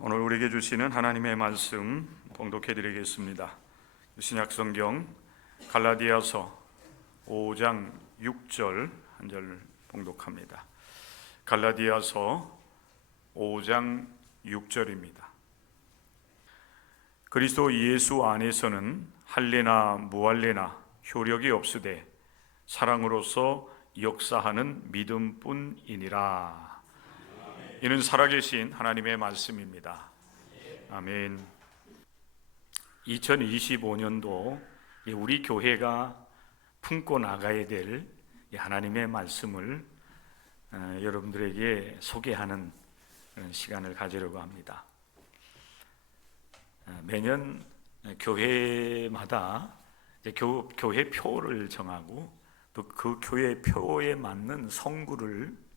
오늘 우리에게 주시는 하나님의 말씀 봉독해 드리겠습니다. 신약성경 갈라디아서 5장 6절 한 절 봉독합니다. 갈라디아서 5장 6절입니다. 그리스도 예수 안에서는 할례나 무할례나 효력이 없으되 사랑으로서 역사하는 믿음뿐이니라. 이는 살아계신 하나님의 말씀입니다. 아멘. 2025년도 우리 교회가 품고 나가야 될 하나님의 말씀을 여러분들에게 소개하는 시간을 가지려고 합니다. 매년 교회마다 교회 표를 정하고 또 그 교회 표에 맞는 성구를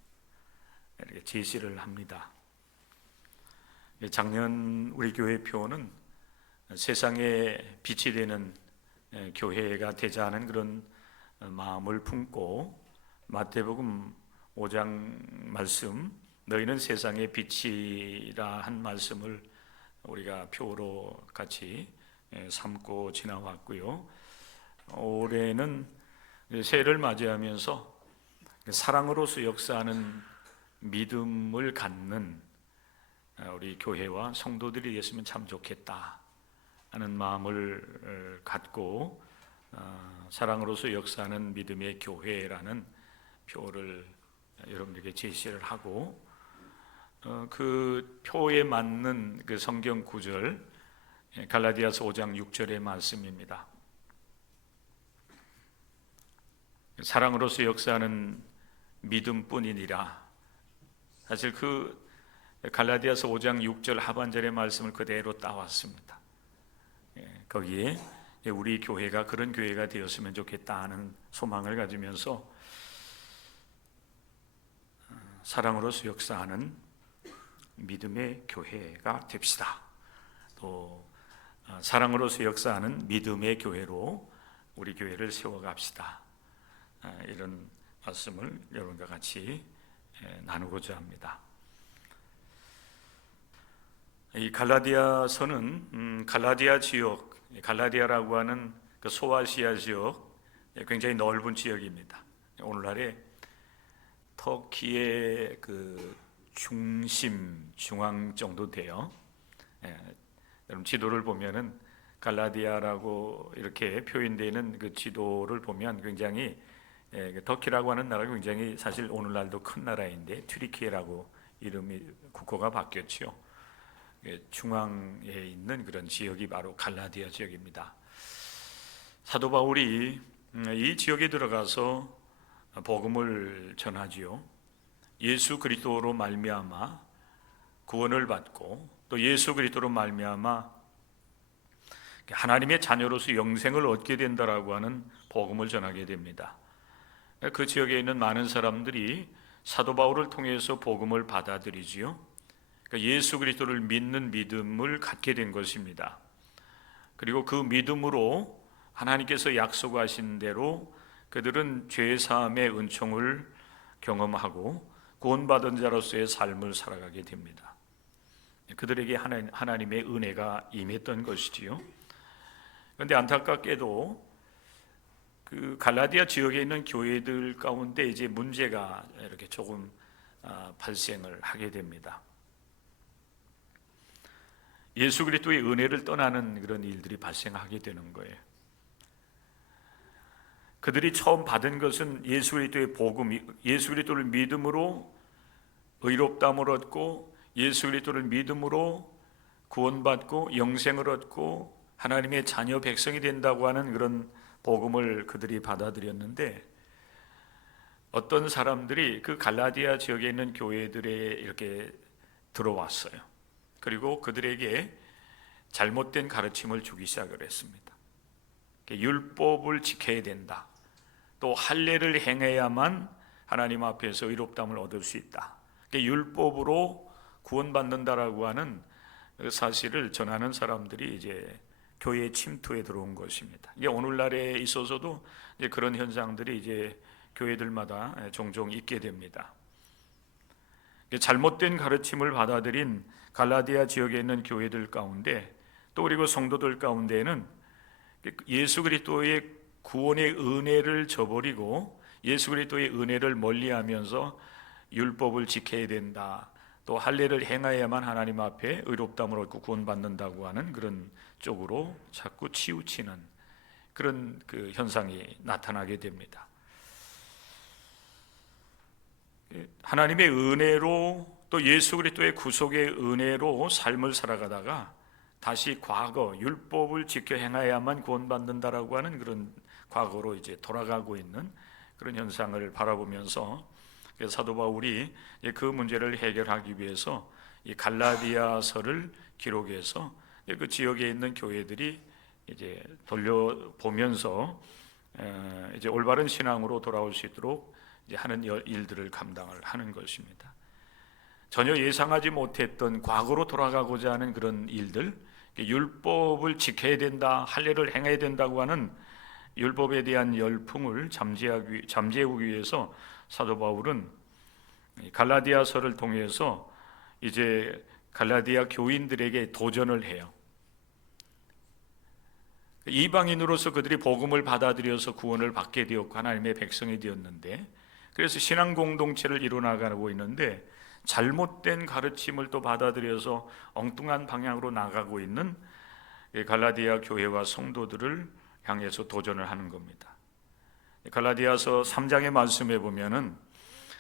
이렇게 제시를 합니다. 작년 우리 교회 표는 세상에 빛이 되는 교회가 되자 하는 그런 마음을 품고 마태복음 5장 말씀 너희는 세상의 빛이라 한 말씀을 우리가 표로 같이 삼고 지나왔고요. 올해는 새해를 맞이하면서 사랑으로서 역사하는 믿음을 갖는 우리 교회와 성도들이 됐으면 참 좋겠다 하는 마음을 갖고 사랑으로서 역사하는 믿음의 교회라는 표를 여러분들에게 제시를 하고 그 표에 맞는 그 성경 구절 갈라디아서 5장 6절의 말씀입니다. 사랑으로서 역사하는 믿음뿐이니라. 사실 그 갈라디아서 5장 6절 하반절의 말씀을 그대로 따왔습니다. 거기에 우리 교회가 그런 교회가 되었으면 좋겠다 하는 소망을 가지면서 사랑으로서 역사하는 믿음의 교회가 됩시다. 또 사랑으로서 역사하는 믿음의 교회로 우리 교회를 세워갑시다. 이런 말씀을 여러분과 같이 나누고자 합니다. 이 갈라디아서는 갈라디아 지역, 갈라디아라고 하는 그 소아시아 지역 굉장히 넓은 지역입니다. 오늘날의 터키의 그 중앙 정도 돼요. 여러분 지도를 보면은 갈라디아라고 이렇게 표현되어 있는 그 지도를 보면 굉장히 터키라고 하는 나라가 굉장히 사실 오늘날도 큰 나라인데 튀르키예라고 이름이 국호가 바뀌었죠. 중앙에 있는 그런 지역이 바로 갈라디아 지역입니다. 사도 바울이 이 지역에 들어가서 복음을 전하지요. 예수 그리스도로 말미암아 구원을 받고 또 예수 그리스도로 말미암아 하나님의 자녀로서 영생을 얻게 된다라고 하는 복음을 전하게 됩니다. 그 지역에 있는 많은 사람들이 사도 바울을 통해서 복음을 받아들이지요. 예수 그리스도를 믿는 믿음을 갖게 된 것입니다. 그리고 그 믿음으로 하나님께서 약속하신 대로 그들은 죄 사함의 은총을 경험하고 구원받은 자로서의 삶을 살아가게 됩니다. 그들에게 하나님의 은혜가 임했던 것이지요. 그런데 안타깝게도 그 갈라디아 지역에 있는 교회들 가운데 이제 문제가 이렇게 조금 발생을 하게 됩니다. 예수 그리스도의 은혜를 떠나는 그런 일들이 발생하게 되는 거예요. 그들이 처음 받은 것은 예수 그리스도의 복음, 예수 그리스도를 믿음으로 의롭다함을 얻고 예수 그리스도를 믿음으로 구원받고 영생을 얻고 하나님의 자녀 백성이 된다고 하는 그런 복음을 그들이 받아들였는데 어떤 사람들이 그 갈라디아 지역에 있는 교회들에 이렇게 들어왔어요. 그리고 그들에게 잘못된 가르침을 주기 시작을 했습니다. 율법을 지켜야 된다. 또 할례를 행해야만 하나님 앞에서 의롭다함을 얻을 수 있다. 율법으로 구원받는다라고 하는 사실을 전하는 사람들이 이제 교회의 침투에 들어온 것입니다. 이게 오늘날에 있어서도 이제 그런 현상들이 이제 교회들마다 종종 있게 됩니다. 잘못된 가르침을 받아들인 갈라디아 지역에 있는 교회들 가운데 또 그리고 성도들 가운데에는 예수 그리스도의 구원의 은혜를 저버리고 예수 그리스도의 은혜를 멀리하면서 율법을 지켜야 된다, 또 할례를 행하야만 하나님 앞에 의롭다함을 얻고 구원받는다고 하는 그런 쪽으로 자꾸 치우치는 그런 그 현상이 나타나게 됩니다. 하나님의 은혜로 또 예수 그리스도의 구속의 은혜로 삶을 살아가다가 다시 과거 율법을 지켜 행하야만 구원받는다라고 하는 그런 과거로 이제 돌아가고 있는 그런 현상을 바라보면서 사도 바울이 그 문제를 해결하기 위해서 이 갈라디아서를 기록해서 그 지역에 있는 교회들이 이제 돌려보면서 이제 올바른 신앙으로 돌아올 수 있도록 이제 하는 일들을 감당을 하는 것입니다. 전혀 예상하지 못했던 과거로 돌아가고자 하는 그런 일들, 율법을 지켜야 된다, 할례를 행해야 된다고 하는 율법에 대한 열풍을 잠재우기 위해서 사도 바울은 갈라디아서를 통해서 이제 갈라디아 교인들에게 도전을 해요. 이방인으로서 그들이 복음을 받아들여서 구원을 받게 되었고 하나님의 백성이 되었는데, 그래서 신앙 공동체를 이루어나가고 있는데 잘못된 가르침을 또 받아들여서 엉뚱한 방향으로 나가고 있는 갈라디아 교회와 성도들을 향해서 도전을 하는 겁니다. 갈라디아서 3장의 말씀에 보면은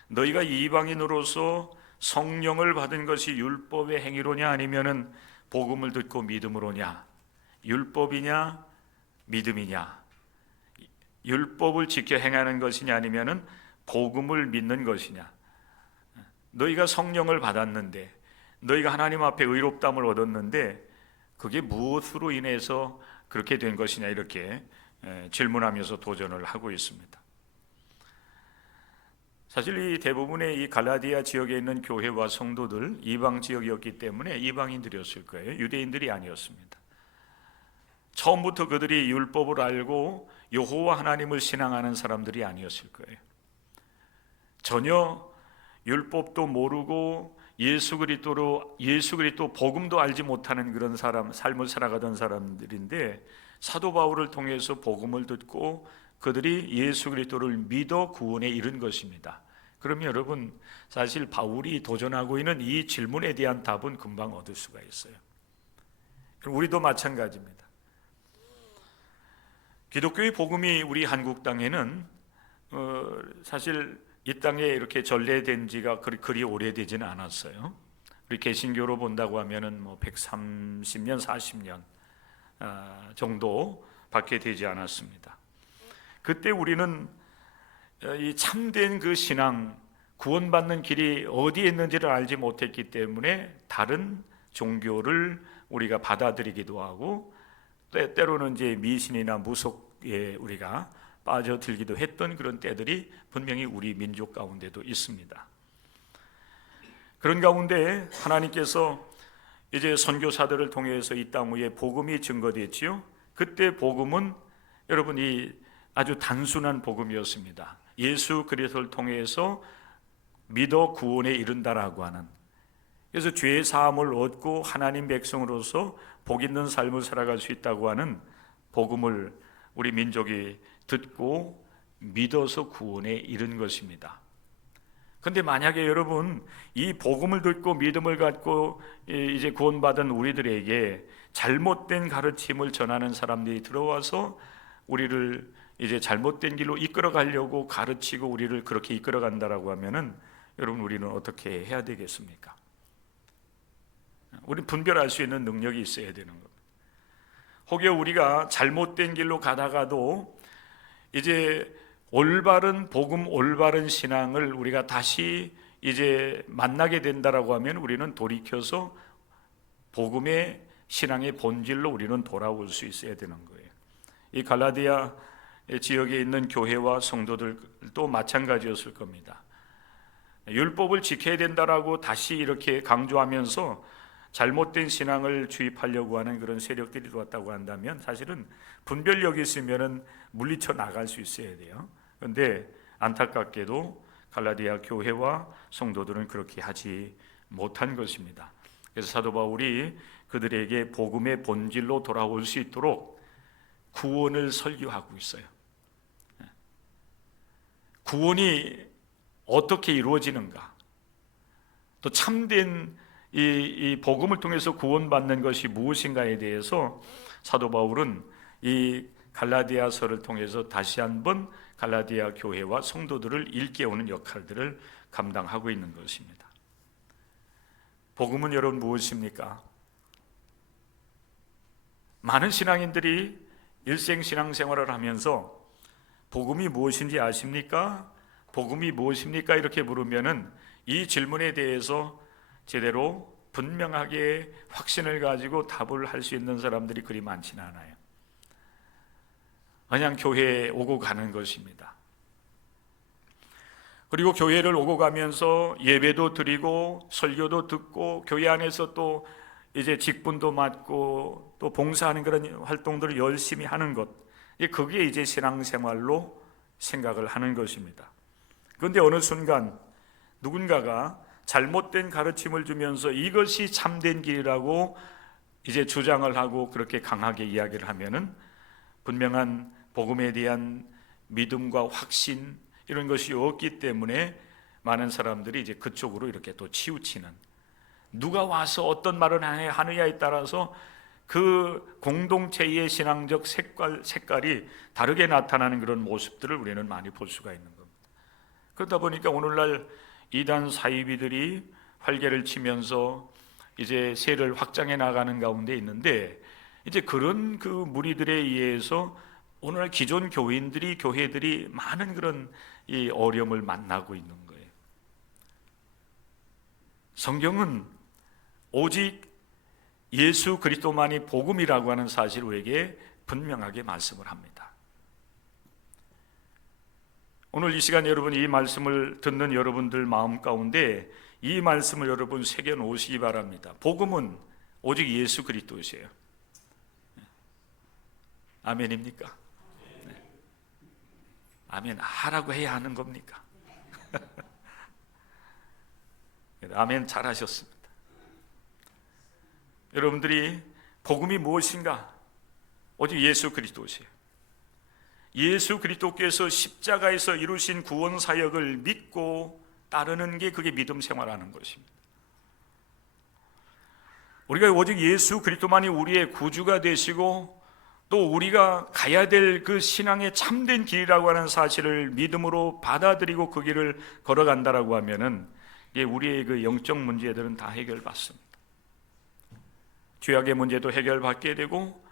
너희가 이방인으로서 성령을 받은 것이 율법의 행위로냐 아니면은 복음을 듣고 믿음으로냐, 율법이냐 믿음이냐, 율법을 지켜 행하는 것이냐 아니면은 복음을 믿는 것이냐, 너희가 성령을 받았는데 너희가 하나님 앞에 의롭다함을 얻었는데 그게 무엇으로 인해서 그렇게 된 것이냐, 이렇게 질문하면서 도전을 하고 있습니다. 사실 이 대부분의 이 갈라디아 지역에 있는 교회와 성도들 이방 지역이었기 때문에 이방인들이었을 거예요. 유대인들이 아니었습니다. 처음부터 그들이 율법을 알고 여호와 하나님을 신앙하는 사람들이 아니었을 거예요. 전혀 율법도 모르고 예수 그리스도 복음도 알지 못하는 그런 삶을 살아가던 사람들인데 사도 바울을 통해서 복음을 듣고 그들이 예수 그리스도를 믿어 구원에 이른 것입니다. 그러면 여러분, 사실 바울이 도전하고 있는 이 질문에 대한 답은 금방 얻을 수가 있어요. 우리도 마찬가지입니다. 기독교의 복음이 우리 한국 땅에는 사실 이 땅에 이렇게 전래된 지가 그리 오래되지는 않았어요. 우리 개신교로 본다고 하면은 뭐 130년, 40년 정도 밖에 되지 않았습니다. 그때 우리는 이 참된 그 신앙, 구원받는 길이 어디에 있는지를 알지 못했기 때문에 다른 종교를 우리가 받아들이기도 하고 때로는 이제 미신이나 무속에 우리가 빠져들기도 했던 그런 때들이 분명히 우리 민족 가운데도 있습니다. 그런 가운데 하나님께서 이제 선교사들을 통해서 이 땅 위에 복음이 증거됐지요. 그때 복음은 여러분이 아주 단순한 복음이었습니다. 예수 그리스도를 통해서 믿어 구원에 이른다라고 하는, 그래서 죄의 사함을 얻고 하나님 백성으로서 복 있는 삶을 살아갈 수 있다고 하는 복음을 우리 민족이 듣고 믿어서 구원에 이른 것입니다. 그런데 만약에 여러분 이 복음을 듣고 믿음을 갖고 이제 구원받은 우리들에게 잘못된 가르침을 전하는 사람들이 들어와서 우리를 이제 잘못된 길로 이끌어 가려고 가르치고 우리를 그렇게 이끌어 간다라고 하면은 여러분, 우리는 어떻게 해야 되겠습니까? 우리 분별할 수 있는 능력이 있어야 되는 겁니다. 혹여 우리가 잘못된 길로 가다가도 이제 올바른 복음, 올바른 신앙을 우리가 다시 이제 만나게 된다라고 하면 우리는 돌이켜서 복음의 신앙의 본질로 우리는 돌아올 수 있어야 되는 거예요. 이 갈라디아 지역에 있는 교회와 성도들도 마찬가지였을 겁니다. 율법을 지켜야 된다라고 다시 이렇게 강조하면서 잘못된 신앙을 주입하려고 하는 그런 세력들이 들어왔다고 한다면 사실은 분별력이 있으면은 물리쳐 나갈 수 있어야 돼요. 그런데 안타깝게도 갈라디아 교회와 성도들은 그렇게 하지 못한 것입니다. 그래서 사도 바울이 그들에게 복음의 본질로 돌아올 수 있도록 구원을 설교하고 있어요. 구원이 어떻게 이루어지는가, 또 참된 이 복음을 통해서 구원받는 것이 무엇인가에 대해서 사도 바울은 이 갈라디아서를 통해서 다시 한번 갈라디아 교회와 성도들을 일깨우는 역할들을 감당하고 있는 것입니다. 복음은 여러분 무엇입니까? 많은 신앙인들이 일생 신앙생활을 하면서 복음이 무엇인지 아십니까? 복음이 무엇입니까? 이렇게 물으면은 이 질문에 대해서 제대로 분명하게 확신을 가지고 답을 할 수 있는 사람들이 그리 많지는 않아요. 그냥 교회에 오고 가는 것입니다. 그리고 교회를 오고 가면서 예배도 드리고 설교도 듣고 교회 안에서 또 이제 직분도 맡고 또 봉사하는 그런 활동들을 열심히 하는 것, 그게 이제 신앙생활로 생각을 하는 것입니다. 그런데 어느 순간 누군가가 잘못된 가르침을 주면서 이것이 참된 길이라고 이제 주장을 하고 그렇게 강하게 이야기를 하면은 분명한 복음에 대한 믿음과 확신 이런 것이 없기 때문에 많은 사람들이 이제 그쪽으로 이렇게 또 치우치는, 누가 와서 어떤 말을 하느냐에 따라서 그 공동체의 신앙적 색깔이 다르게 나타나는 그런 모습들을 우리는 많이 볼 수가 있는 겁니다. 그러다 보니까 오늘날 이단 사이비들이 활개를 치면서 이제 세를 확장해 나가는 가운데 있는데, 이제 그런 그 무리들에 의해서 오늘 기존 교회들이 많은 그런 이 어려움을 만나고 있는 거예요. 성경은 오직 예수 그리스도만이 복음이라고 하는 사실을 우리에게 분명하게 말씀을 합니다. 오늘 이 시간 여러분, 이 말씀을 듣는 여러분들 마음 가운데 이 말씀을 여러분 새겨 놓으시기 바랍니다. 복음은 오직 예수 그리스도이세요. 아멘입니까? 네. 아멘 하라고 해야 하는 겁니까? 아멘 잘하셨습니다. 여러분들이 복음이 무엇인가? 오직 예수 그리스도세요. 예수 그리스도께서 십자가에서 이루신 구원 사역을 믿고 따르는 게 그게 믿음 생활하는 것입니다. 우리가 오직 예수 그리스도만이 우리의 구주가 되시고 또 우리가 가야 될 그 신앙의 참된 길이라고 하는 사실을 믿음으로 받아들이고 그 길을 걸어간다라고 하면은 우리의 그 영적 문제들은 다 해결받습니다. 죄악의 문제도 해결받게 되고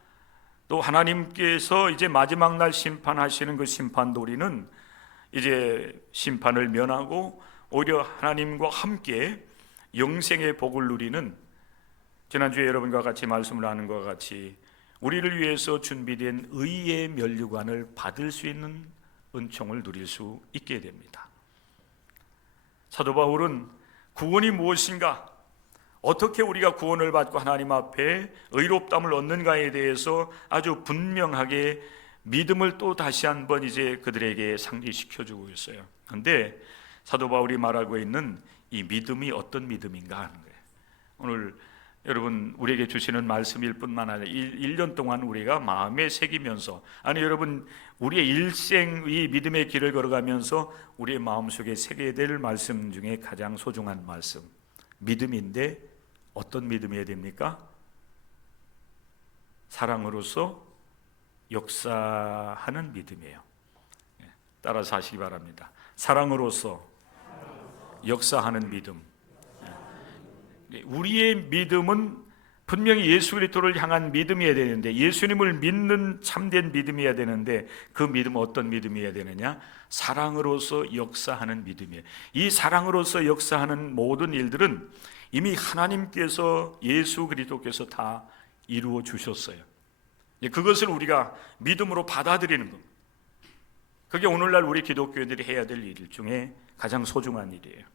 또 하나님께서 이제 마지막 날 심판하시는 그 심판도 우리는 이제 심판을 면하고 오히려 하나님과 함께 영생의 복을 누리는, 지난주에 여러분과 같이 말씀을 하는 것과 같이 우리를 위해서 준비된 의의 면류관을 받을 수 있는 은총을 누릴 수 있게 됩니다. 사도 바울은 구원이 무엇인가, 어떻게 우리가 구원을 받고 하나님 앞에 의롭다함을 얻는가에 대해서 아주 분명하게 믿음을 또 다시 한번 이제 그들에게 상기시켜주고 있어요. 그런데 사도 바울이 말하고 있는 이 믿음이 어떤 믿음인가 하는 거예요. 오늘 여러분 우리에게 주시는 말씀일 뿐만 아니라 1년 동안 우리가 마음에 새기면서, 아니 여러분 우리의 일생 이 믿음의 길을 걸어가면서 우리의 마음속에 새겨야 될 말씀 중에 가장 소중한 말씀, 믿음인데 어떤 믿음이어야 됩니까? 사랑으로서 역사하는 믿음이에요. 따라서 하시기 바랍니다. 사랑으로서 역사하는 믿음. 우리의 믿음은 분명히 예수 그리스도를 향한 믿음이어야 되는데, 예수님을 믿는 참된 믿음이어야 되는데, 그 믿음은 어떤 믿음이어야 되느냐? 사랑으로서 역사하는 믿음이에요. 이 사랑으로서 역사하는 모든 일들은 이미 하나님께서, 예수 그리스도께서 다 이루어 주셨어요. 그것을 우리가 믿음으로 받아들이는 겁니다. 그게 오늘날 우리 기독교인들이 해야 될 일 중에 가장 소중한 일이에요.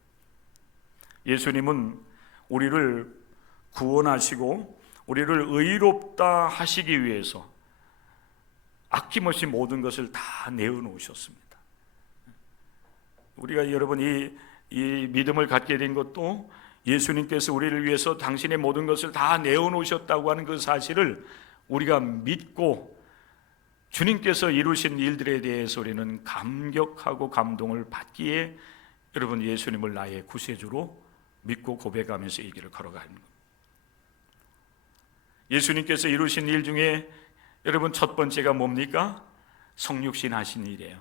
예수님은 우리를 구원하시고 우리를 의롭다 하시기 위해서 아낌없이 모든 것을 다 내어놓으셨습니다. 우리가 여러분 이 믿음을 갖게 된 것도 예수님께서 우리를 위해서 당신의 모든 것을 다 내어놓으셨다고 하는 그 사실을 우리가 믿고 주님께서 이루신 일들에 대해서 우리는 감격하고 감동을 받기에 여러분 예수님을 나의 구세주로 믿고 고백하면서 이 길을 걸어가는 겁니다. 예수님께서 이루신 일 중에 여러분 첫 번째가 뭡니까? 성육신 하신 일이에요.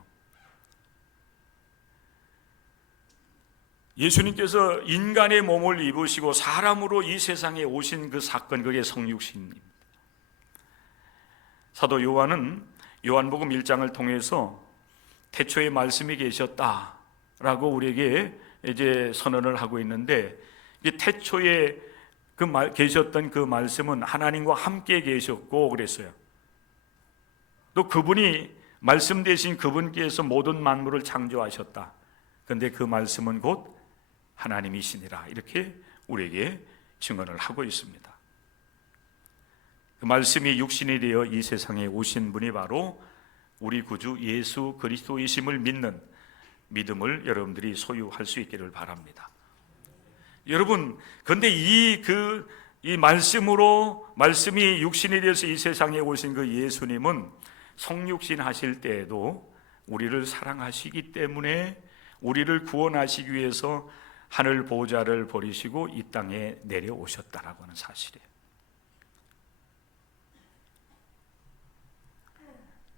예수님께서 인간의 몸을 입으시고 사람으로 이 세상에 오신 그 사건, 그게 성육신입니다. 사도 요한은 요한복음 1장을 통해서 태초에 말씀이 계셨다라고 우리에게 이제 선언을 하고 있는데, 태초에 계셨던 그 말씀은 하나님과 함께 계셨고 그랬어요. 또 그분이 말씀 되신 그분께서 모든 만물을 창조하셨다. 그런데 그 말씀은 곧 하나님이시니라, 이렇게 우리에게 증언을 하고 있습니다. 그 말씀이 육신이 되어 이 세상에 오신 분이 바로 우리 구주 예수 그리스도이심을 믿는 믿음을 여러분들이 소유할 수 있기를 바랍니다. 여러분, 그런데 이 말씀이 육신이 되어서 이 세상에 오신 그 예수님은 성육신 하실 때에도 우리를 사랑하시기 때문에 우리를 구원하시기 위해서 하늘 보좌를 버리시고 이 땅에 내려오셨다라고 하는 사실이에요.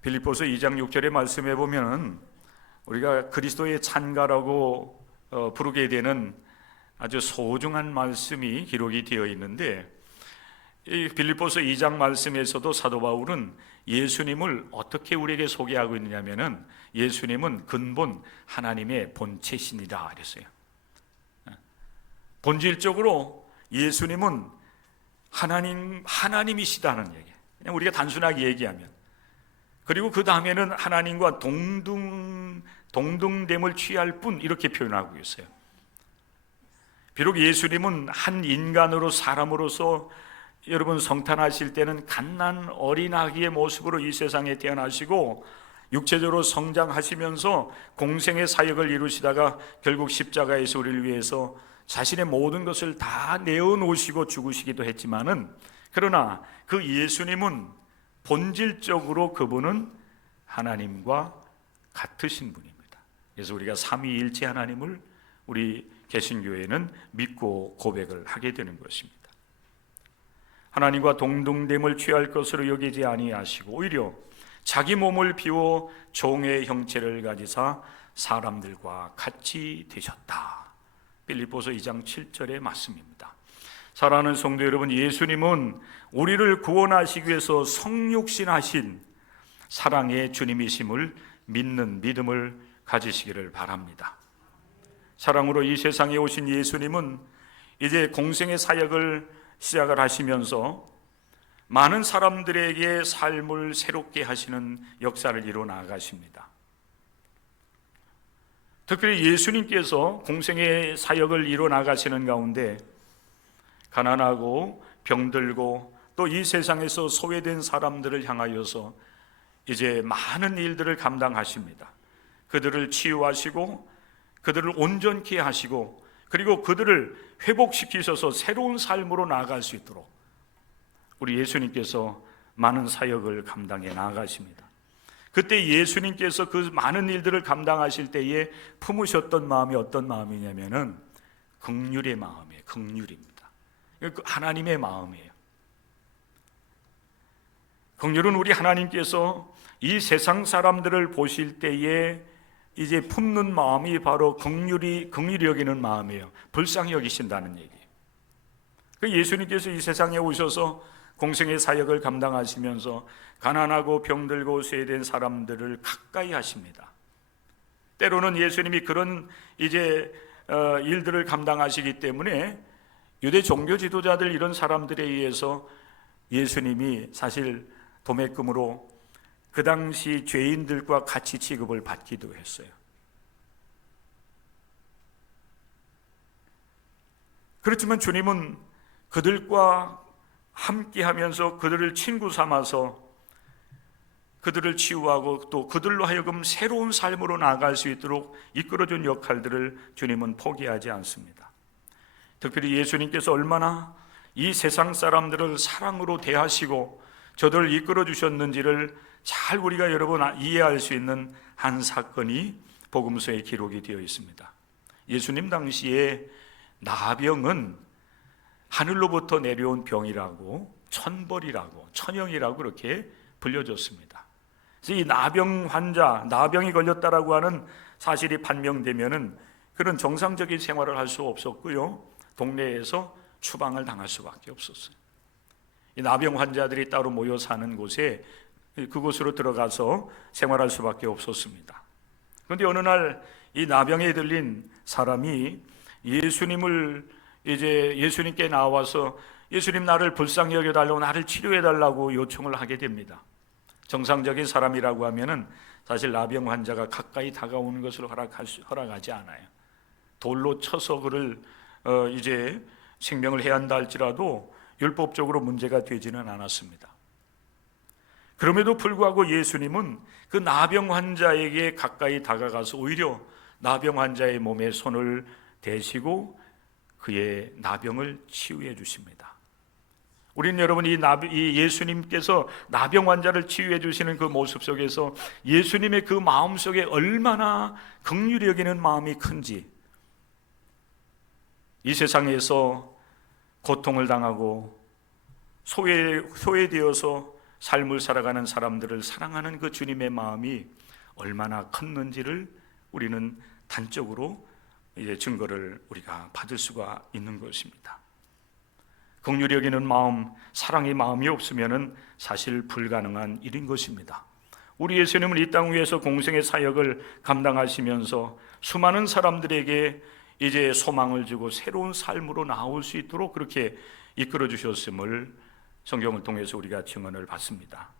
빌립보서 2장 6절의 말씀에 보면 우리가 그리스도의 찬가라고 부르게 되는 아주 소중한 말씀이 기록이 되어 있는데, 이 빌립보서 2장 말씀에서도 사도 바울은 예수님을 어떻게 우리에게 소개하고 있느냐면은 예수님은 근본 하나님의 본체시니라 그랬어요. 본질적으로 예수님은 하나님이시다는 얘기. 그냥 우리가 단순하게 얘기하면. 그리고 그 다음에는 하나님과 동등됨을 취할 뿐, 이렇게 표현하고 있어요. 비록 예수님은 한 인간으로, 사람으로서 여러분 성탄하실 때는 갓난 어린아기의 모습으로 이 세상에 태어나시고 육체적으로 성장하시면서 공생의 사역을 이루시다가 결국 십자가에서 우리를 위해서 자신의 모든 것을 다 내어놓으시고 죽으시기도 했지만은, 그러나 그 예수님은 본질적으로 그분은 하나님과 같으신 분입니다. 그래서 우리가 삼위일체 하나님을 우리 개신교회는 믿고 고백을 하게 되는 것입니다. 하나님과 동등됨을 취할 것으로 여기지 아니하시고 오히려 자기 몸을 비워 종의 형체를 가지사 사람들과 같이 되셨다. 빌립보서 2장 7절의 말씀입니다. 사랑하는 성도 여러분, 예수님은 우리를 구원하시기 위해서 성육신하신 사랑의 주님이심을 믿는 믿음을 가지시기를 바랍니다. 사랑으로 이 세상에 오신 예수님은 이제 공생의 사역을 시작을 하시면서 많은 사람들에게 삶을 새롭게 하시는 역사를 이루어 나가십니다. 특별히 예수님께서 공생의 사역을 이루어 나가시는 가운데 가난하고 병들고 또 이 세상에서 소외된 사람들을 향하여서 이제 많은 일들을 감당하십니다. 그들을 치유하시고 그들을 온전케 하시고 그리고 그들을 회복시키셔서 새로운 삶으로 나아갈 수 있도록 우리 예수님께서 많은 사역을 감당해 나아가십니다. 그때 예수님께서 그 많은 일들을 감당하실 때에 품으셨던 마음이 어떤 마음이냐면은 긍휼의 마음이에요. 긍휼입니다. 하나님의 마음이에요. 긍휼은 우리 하나님께서 이 세상 사람들을 보실 때에 이제 품는 마음이 바로 긍휼히 여기는 마음이에요. 불쌍히 여기신다는 얘기예요. 예수님께서 이 세상에 오셔서 공생의 사역을 감당하시면서 가난하고 병들고 쇠된 사람들을 가까이 하십니다. 때로는 예수님이 그런 이제 일들을 감당하시기 때문에 유대 종교 지도자들 이런 사람들에 의해서 예수님이 사실 도매금으로 그 당시 죄인들과 같이 취급을 받기도 했어요. 그렇지만 주님은 그들과 함께 하면서 그들을 친구 삼아서 그들을 치유하고 또 그들로 하여금 새로운 삶으로 나아갈 수 있도록 이끌어준 역할들을 주님은 포기하지 않습니다. 특별히 예수님께서 얼마나 이 세상 사람들을 사랑으로 대하시고 저들을 이끌어 주셨는지를 잘 우리가 여러분 이해할 수 있는 한 사건이 복음서에 기록이 되어 있습니다. 예수님 당시에 나병은 하늘로부터 내려온 병이라고, 천벌이라고, 천형이라고 그렇게 불려졌습니다. 그래서 이 나병 환자, 나병이 걸렸다라고 하는 사실이 판명되면은 그런 정상적인 생활을 할 수 없었고요, 동네에서 추방을 당할 수밖에 없었어요. 이 나병 환자들이 따로 모여 사는 곳에, 그곳으로 들어가서 생활할 수밖에 없었습니다. 그런데 어느 날 이 나병에 들린 사람이 예수님께 나와서 예수님, 나를 불쌍히 여겨달라고, 나를 치료해달라고 요청을 하게 됩니다. 정상적인 사람이라고 하면은 사실 나병 환자가 가까이 다가오는 것을 허락하지 않아요. 돌로 쳐서 그를 생명을 해한다 할지라도 율법적으로 문제가 되지는 않았습니다. 그럼에도 불구하고 예수님은 그 나병 환자에게 가까이 다가가서 오히려 나병 환자의 몸에 손을 대시고 그의 나병을 치유해 주십니다. 우리는 여러분 이 예수님께서 나병 환자를 치유해 주시는 그 모습 속에서 예수님의 그 마음 속에 얼마나 긍휼히 여기는 마음이 큰지, 이 세상에서 고통을 당하고 소외되어서 삶을 살아가는 사람들을 사랑하는 그 주님의 마음이 얼마나 컸는지를 우리는 단적으로 증거를 우리가 받을 수가 있는 것입니다. 긍휼히 여기는 마음, 사랑의 마음이 없으면은 사실 불가능한 일인 것입니다. 우리 예수님은 이 땅 위에서 공생의 사역을 감당하시면서 수많은 사람들에게 이제 소망을 주고 새로운 삶으로 나올 수 있도록 그렇게 이끌어 주셨음을 성경을 통해서 우리가 증언을 받습니다.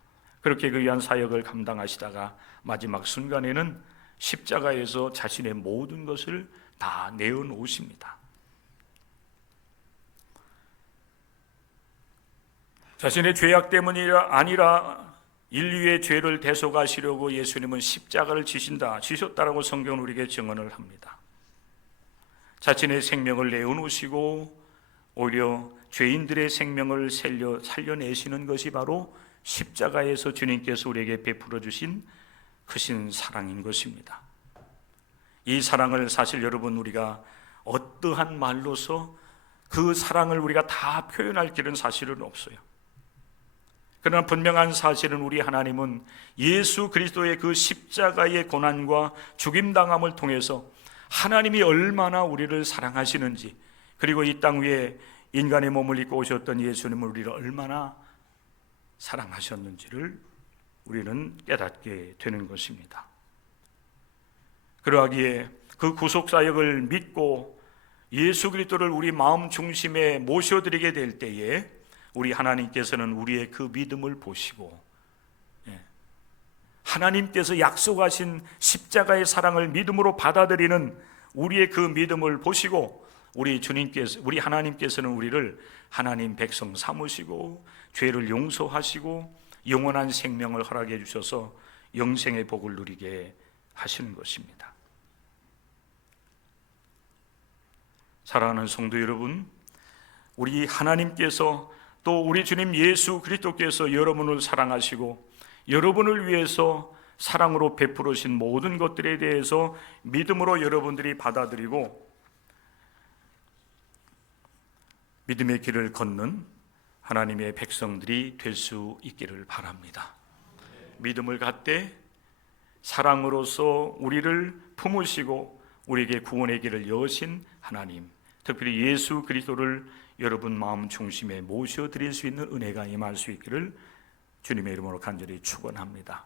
그렇게 그 위한 사역을 감당하시다가 마지막 순간에는 십자가에서 자신의 모든 것을 다 내어놓으십니다. 자신의 죄악 때문이 아니라 인류의 죄를 대속하시려고 예수님은 십자가를 지셨다라고 성경은 우리에게 증언을 합니다. 자신의 생명을 내어놓으시고 오히려 죄인들의 생명을 살려내시는 것이 바로 십자가에서 주님께서 우리에게 베풀어 주신 크신 사랑인 것입니다. 이 사랑을 사실 여러분 우리가 어떠한 말로서 그 사랑을 우리가 다 표현할 길은 사실은 없어요. 그러나 분명한 사실은 우리 하나님은 예수 그리스도의 그 십자가의 고난과 죽임당함을 통해서 하나님이 얼마나 우리를 사랑하시는지, 그리고 이 땅 위에 인간의 몸을 입고 오셨던 예수님을 우리를 얼마나 사랑하셨는지를 우리는 깨닫게 되는 것입니다. 그러하기에 그 구속사역을 믿고 예수 그리스도를 우리 마음 중심에 모셔드리게 될 때에 우리 하나님께서는 우리의 그 믿음을 보시고 하나님께서 약속하신 십자가의 사랑을 믿음으로 받아들이는 우리의 그 믿음을 보시고 우리 하나님께서는 우리를 하나님 백성 삼으시고 죄를 용서하시고 영원한 생명을 허락해 주셔서 영생의 복을 누리게 하시는 것입니다. 사랑하는 성도 여러분, 우리 하나님께서 또 우리 주님 예수 그리스도께서 여러분을 사랑하시고 여러분을 위해서 사랑으로 베풀으신 모든 것들에 대해서 믿음으로 여러분들이 받아들이고 믿음의 길을 걷는 하나님의 백성들이 될 수 있기를 바랍니다. 믿음을 갖되 사랑으로서 우리를 품으시고 우리에게 구원의 길을 여신 하나님, 특별히 예수 그리스도를 여러분 마음 중심에 모셔드릴 수 있는 은혜가 임할 수 있기를 주님의 이름으로 간절히 축원합니다.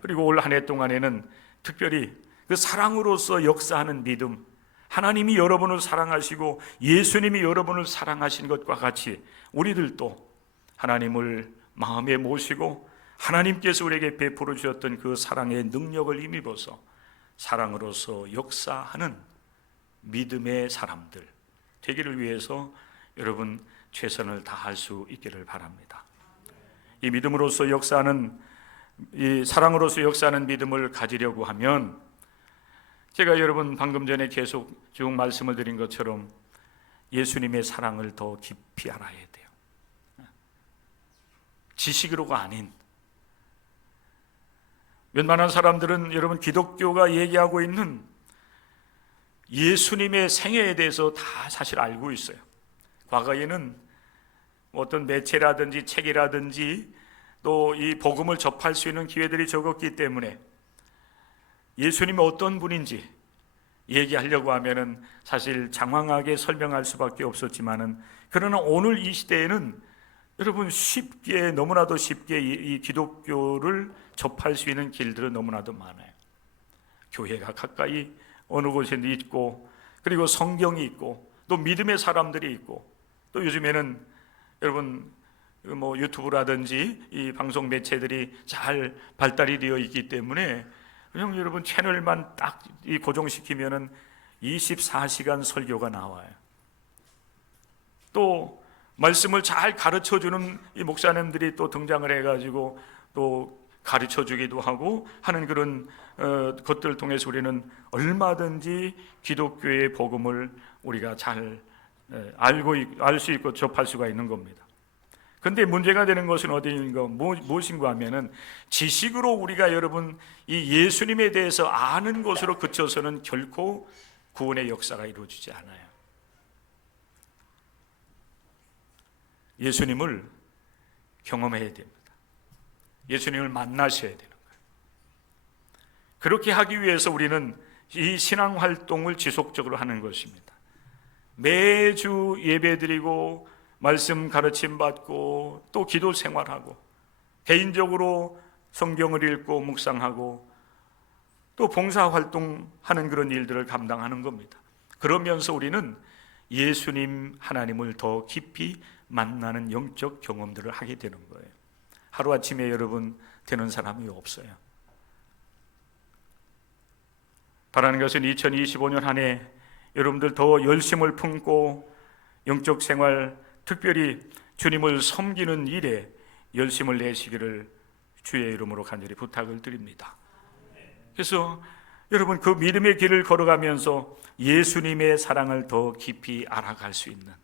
그리고 올 한 해 동안에는 특별히 그 사랑으로서 역사하는 믿음, 하나님이 여러분을 사랑하시고 예수님이 여러분을 사랑하신 것과 같이 우리들도 하나님을 마음에 모시고 하나님께서 우리에게 베풀어 주셨던 그 사랑의 능력을 힘입어서 사랑으로서 역사하는 믿음의 사람들 되기를 위해서 여러분 최선을 다할 수 있기를 바랍니다. 이 믿음으로서 역사하는, 이 사랑으로서 역사하는 믿음을 가지려고 하면 제가 여러분 방금 전에 계속 쭉 말씀을 드린 것처럼 예수님의 사랑을 더 깊이 알아야 돼요. 지식으로가 아닌. 웬만한 사람들은 여러분 기독교가 얘기하고 있는 예수님의 생애에 대해서 다 사실 알고 있어요. 과거에는 어떤 매체라든지 책이라든지 또 이 복음을 접할 수 있는 기회들이 적었기 때문에 예수님이 어떤 분인지 얘기하려고 하면은 사실 장황하게 설명할 수밖에 없었지만은, 그러나 오늘 이 시대에는 여러분 쉽게, 너무나도 쉽게 이 기독교를 접할 수 있는 길들은 너무나도 많아요. 교회가 가까이 어느 곳에 있고, 그리고 성경이 있고, 또 믿음의 사람들이 있고, 또 요즘에는 여러분 뭐 유튜브라든지 이 방송 매체들이 잘 발달이 되어 있기 때문에 그냥 여러분 채널만 딱 고정시키면은 24시간 설교가 나와요. 또 말씀을 잘 가르쳐주는 이 목사님들이 또 등장을 해가지고 또 가르쳐주기도 하고 하는 그런 것들을 통해서 우리는 얼마든지 기독교의 복음을 우리가 잘 알 수 있고 접할 수가 있는 겁니다. 그런데 문제가 되는 것은 어디인가, 무엇인가 하면은 지식으로 우리가 여러분 이 예수님에 대해서 아는 것으로 그쳐서는 결코 구원의 역사가 이루어지지 않아요. 예수님을 경험해야 됩니다. 예수님을 만나셔야 되는 거예요. 그렇게 하기 위해서 우리는 이 신앙 활동을 지속적으로 하는 것입니다. 매주 예배드리고 말씀 가르침 받고 또 기도 생활하고 개인적으로 성경을 읽고 묵상하고 또 봉사 활동하는 그런 일들을 감당하는 겁니다. 그러면서 우리는 예수님 하나님을 더 깊이 만나는 영적 경험들을 하게 되는 거예요. 하루아침에 여러분 되는 사람이 없어요. 바라는 것은 2025년 한 해 여러분들 더 열심을 품고 영적 생활, 특별히 주님을 섬기는 일에 열심을 내시기를 주의 이름으로 간절히 부탁을 드립니다. 그래서 여러분 그 믿음의 길을 걸어가면서 예수님의 사랑을 더 깊이 알아갈 수 있는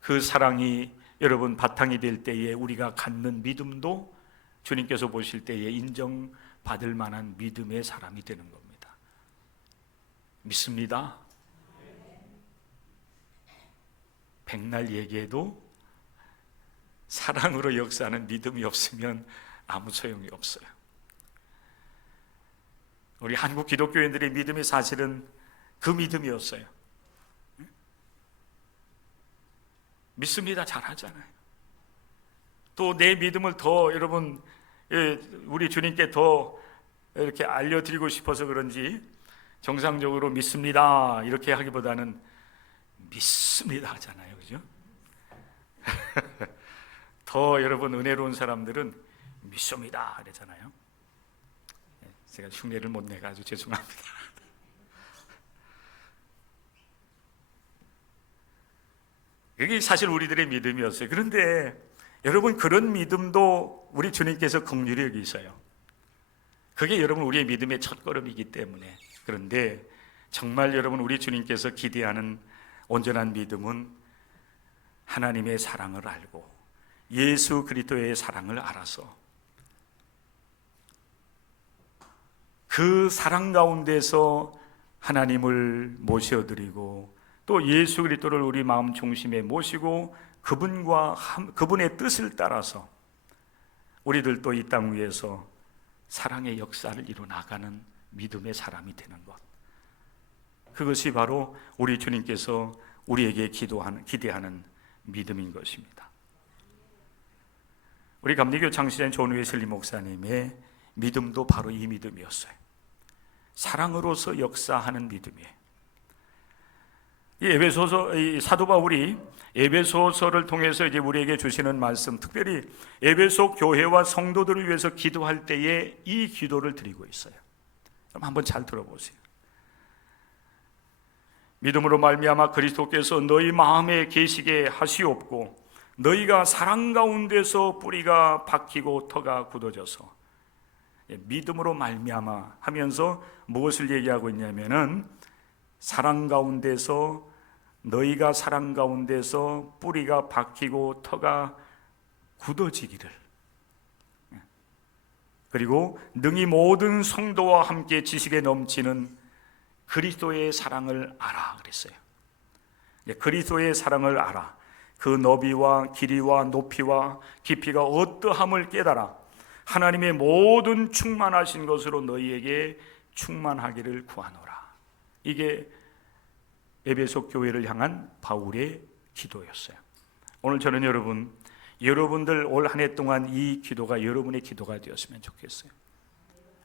그 사랑이 여러분 바탕이 될 때에 우리가 갖는 믿음도 주님께서 보실 때에 인정받을 만한 믿음의 사람이 되는 겁니다. 믿습니다. 백날 얘기해도 사랑으로 역사하는 믿음이 없으면 아무 소용이 없어요. 우리 한국 기독교인들의 믿음이 사실은 그 믿음이었어요. 믿습니다 잘하잖아요. 또 내 믿음을 더 여러분 우리 주님께 더 이렇게 알려드리고 싶어서 그런지 정상적으로 믿습니다 이렇게 하기보다는 믿습니다 하잖아요. 그죠? 더 여러분 은혜로운 사람들은 믿습니다 그러잖아요. 제가 흉내를 못 내가지고 죄송합니다. 그게 사실 우리들의 믿음이었어요. 그런데 여러분 그런 믿음도 우리 주님께서 긍휼히 여기셔요. 그게 여러분 우리의 믿음의 첫걸음이기 때문에. 그런데 정말 여러분 우리 주님께서 기대하는 온전한 믿음은 하나님의 사랑을 알고 예수 그리스도의 사랑을 알아서 그 사랑 가운데서 하나님을 모셔드리고 또 예수 그리스도를 우리 마음 중심에 모시고 그분의 뜻을 따라서 우리들도 이 땅 위에서 사랑의 역사를 이루 나가는 믿음의 사람이 되는 것, 그것이 바로 우리 주님께서 우리에게 기대하는 믿음인 것입니다. 우리 감리교 창시자인 존 웨슬리 목사님의 믿음도 바로 이 믿음이었어요. 사랑으로서 역사하는 믿음이에요. 이 사도 바울이 에베소서를 통해서 이제 우리에게 주시는 말씀, 특별히 에베소 교회와 성도들을 위해서 기도할 때에 이 기도를 드리고 있어요. 그럼 한번 잘 들어보세요. 믿음으로 말미암아 그리스도께서 너희 마음에 계시게 하시옵고 너희가 사랑 가운데서 뿌리가 박히고 터가 굳어져서, 믿음으로 말미암아 하면서 무엇을 얘기하고 있냐면은 사랑 가운데서 너희가 사랑 가운데서 뿌리가 박히고 터가 굳어지기를, 그리고 능히 모든 성도와 함께 지식에 넘치는 그리스도의 사랑을 알아 그랬어요. 그리스도의 사랑을 알아. 그 너비와 길이와 높이와 깊이가 어떠함을 깨달아 하나님의 모든 충만하신 것으로 너희에게 충만하기를 구하노라. 이게 에베소 교회를 향한 바울의 기도였어요. 오늘 저는 여러분들 올 한 해 동안 이 기도가 여러분의 기도가 되었으면 좋겠어요.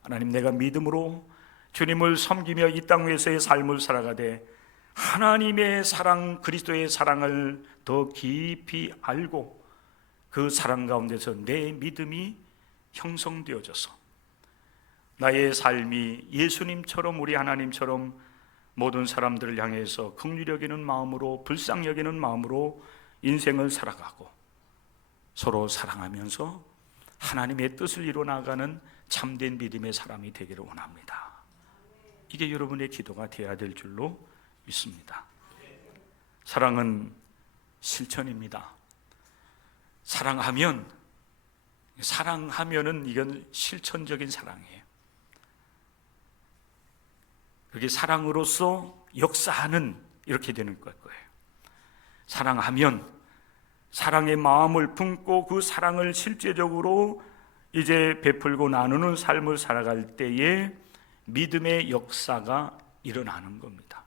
하나님, 내가 믿음으로 주님을 섬기며 이 땅 위에서의 삶을 살아가되 하나님의 사랑, 그리스도의 사랑을 더 깊이 알고 그 사랑 가운데서 내 믿음이 형성되어져서 나의 삶이 예수님처럼, 우리 하나님처럼 모든 사람들을 향해서 긍휼히 여기는 마음으로, 불쌍히 여기는 마음으로 인생을 살아가고 서로 사랑하면서 하나님의 뜻을 이루어 나가는 참된 믿음의 사람이 되기를 원합니다. 이게 여러분의 기도가 되어야 될 줄로 믿습니다. 사랑은 실천입니다. 사랑하면은 이건 실천적인 사랑이에요. 그게 사랑으로서 역사하는, 이렇게 되는 거예요. 사랑하면 사랑의 마음을 품고 그 사랑을 실제적으로 이제 베풀고 나누는 삶을 살아갈 때에 믿음의 역사가 일어나는 겁니다.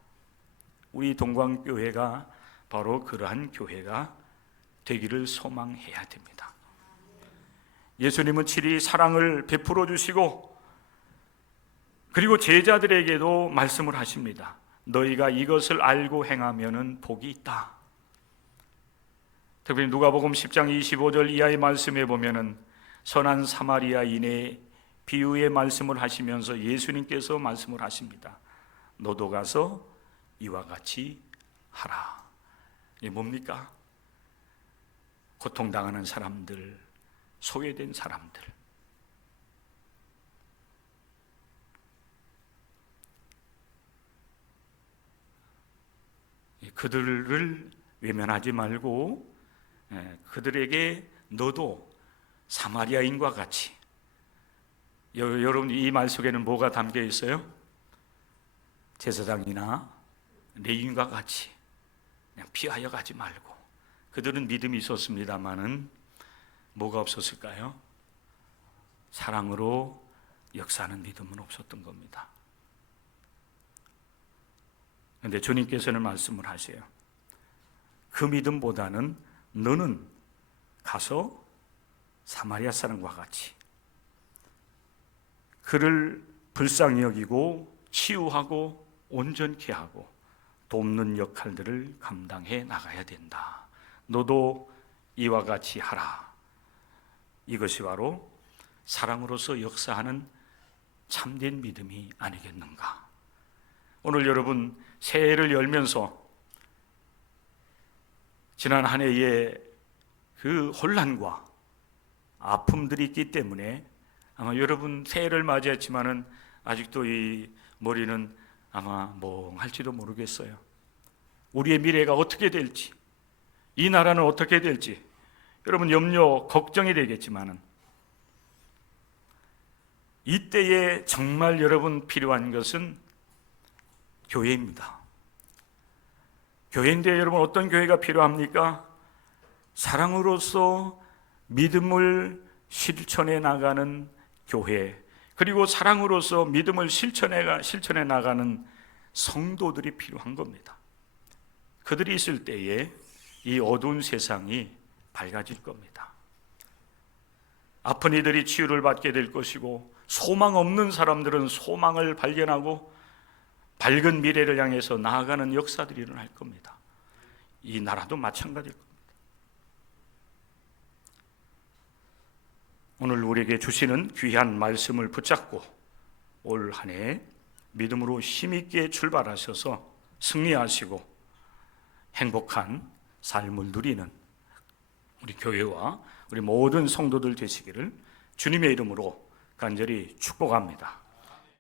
우리 동광교회가 바로 그러한 교회가 되기를 소망해야 됩니다. 예수님은 친히 사랑을 베풀어 주시고 그리고 제자들에게도 말씀을 하십니다. 너희가 이것을 알고 행하면은 복이 있다. 특별히 누가복음 10장 25절 이하의 말씀에 보면은 선한 사마리아인의 비유의 말씀을 하시면서 예수님께서 말씀을 하십니다. 너도 가서 이와 같이 하라. 이게 뭡니까? 고통당하는 사람들, 소외된 사람들, 그들을 외면하지 말고 그들에게 너도 사마리아인과 같이, 여러분 이 말 속에는 뭐가 담겨 있어요? 제사장이나 레위인과 같이 그냥 피하여 가지 말고. 그들은 믿음이 있었습니다마는 뭐가 없었을까요? 사랑으로 역사하는 믿음은 없었던 겁니다. 그런데 주님께서는 말씀을 하세요. 그 믿음보다는 너는 가서 사마리아 사람과 같이 그를 불쌍히 여기고 치유하고 온전케 하고 돕는 역할들을 감당해 나가야 된다. 너도 이와 같이 하라. 이것이 바로 사랑으로서 역사하는 참된 믿음이 아니겠는가. 오늘 여러분 새해를 열면서 지난 한 해의 그 혼란과 아픔들이 있기 때문에 아마 여러분 새해를 맞이했지만은 아직도 이 머리는 아마 멍할지도 모르겠어요. 우리의 미래가 어떻게 될지, 이 나라는 어떻게 될지 여러분 염려, 걱정이 되겠지만은 이때에 정말 여러분 필요한 것은 교회입니다. 교회인데 여러분 어떤 교회가 필요합니까? 사랑으로서 믿음을 실천해 나가는 교회, 그리고 사랑으로서 믿음을 실천해 나가는 성도들이 필요한 겁니다. 그들이 있을 때에 이 어두운 세상이 밝아질 겁니다. 아픈 이들이 치유를 받게 될 것이고 소망 없는 사람들은 소망을 발견하고 밝은 미래를 향해서 나아가는 역사들이 일어날 겁니다. 이 나라도 마찬가지일 겁니다. 오늘 우리에게 주시는 귀한 말씀을 붙잡고 올 한 해 믿음으로 힘있게 출발하셔서 승리하시고 행복한 삶을 누리는 우리 교회와 우리 모든 성도들 되시기를 주님의 이름으로 간절히 축복합니다.